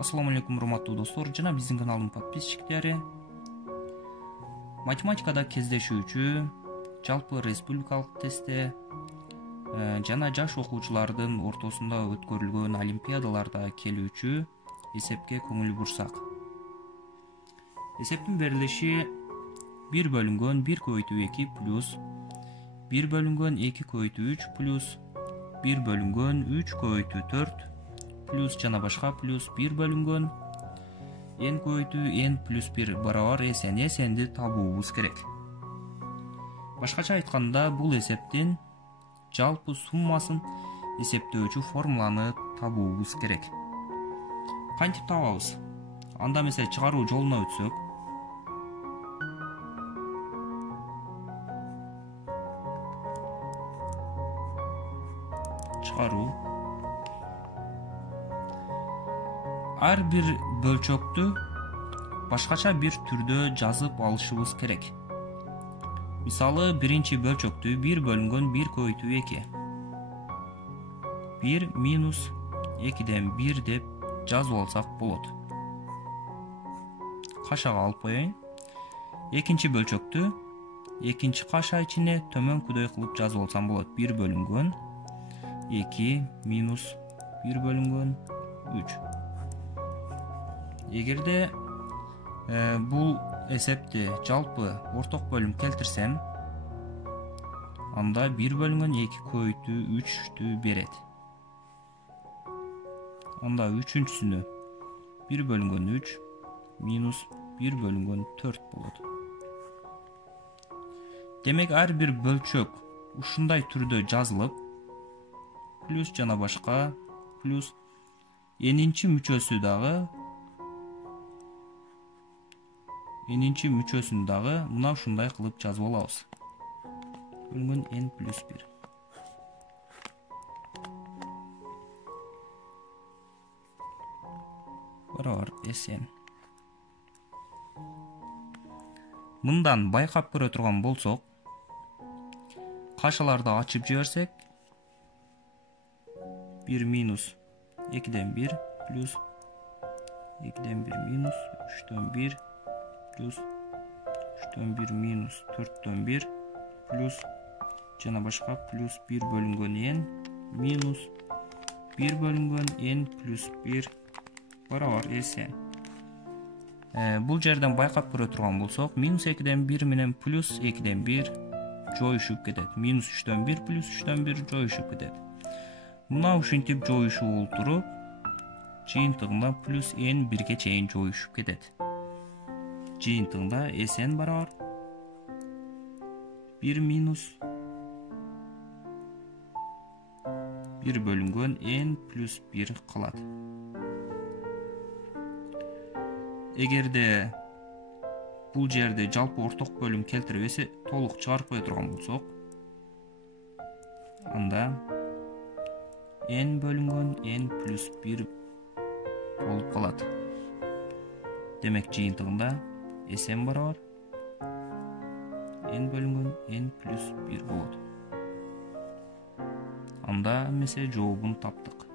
Ассаламу алейкум, урматтуу достор жана биздин каналдын подписчиктери. Математикада кездешүүчү, жалпы республикалык тестте жана жаш окуучулардын ортосунда өткөрүлгөн олимпиадаларда келүүчү эсепке көңүл бурсак. Эсептин берилиши 1 бөлүнгөн 1 көбөйтүү 2 плюс 1 бөлүнгөн 2 көбөйтүү 3 плюс 1 бөлүнгөн 3 көбөйтүү 4 плюс жана башка плюс 1 бөлүнгөн n көбөйтүү n плюс 1 барабар эсенди табуубуз керек. Башкача айтканда, бул эсептин жалпы суммасын эсептөөчү формуланы табуубуз керек. Кантип табабыз? Анда эмесе чыгаруу жолуна өтсөк, чыгаруу ар бир бөлчөктү башкача бир түрдө жазып алышыбыз керек. Мисалы, биринчи бөлчөктү 1 бөлүнгөн 1 көбөйтүү 2 1 минус 2ден 1 деп жазып алсак болот. Кашага алып коеюн. Экинчи бөлчөктү экинчи каша ичине төмөнкүдөй кылып жазып алсам болот. 1 бөлүнгөн 2 минус 1 бөлүнгөн 3. Эгерде бул эсепти жалпы орток бөлүм келтирсем, анда 1 бөлүнгөн 2 көбөйтүү 3тү берет. Анда үчүнчүсүнө 1 бөлүнгөн 3 минус 1 бөлүнгөн 4 болот. Демек, ар бир бөлчөк ушундай түрдө жазылып, плюс жана башка плюс энинчи мүчөсүн дагы мына ушундай кылып жазып алабыз. Бөлүнгөн n плюс 1 барабар sn. Мындан байкап көрө турган болсок, кашаларды ачып жиберсек, 1 минус 2ден 1 плюс 2ден 1 минус 3дөн 1 плюс 3дөн 1 минус 4дөн 1 плюс жана башка плюс 1 бөлүнгөн n минус 1 бөлүнгөн n плюс 1 барабар sn. Бул жерден байкап көрө турган болсок, минус 2ден 1 менен плюс 2ден 1 жоюшуп кетет. Минус 3дөн 1 плюс 3дөн 1 жоюшуп кетет. Мына ушинтип жоюшуп олтуруп, жыйынтыгында плюс n 1ге чейин жоюшуп кетет. Жыйынтыгында sn барабар 1 минус 1 бөлүнгөн n плюс 1 калат. Эгерде бул жерде жалпы орток бөлүм келтирип эсе толук чыгарып кое турган болсок, анда n бөлүнгөн n плюс 1 болуп калат. Демек, жыйынтыгында sn барабар n бөлүнгөн n плюс 1 болот. Анда эмесе жообун таптык.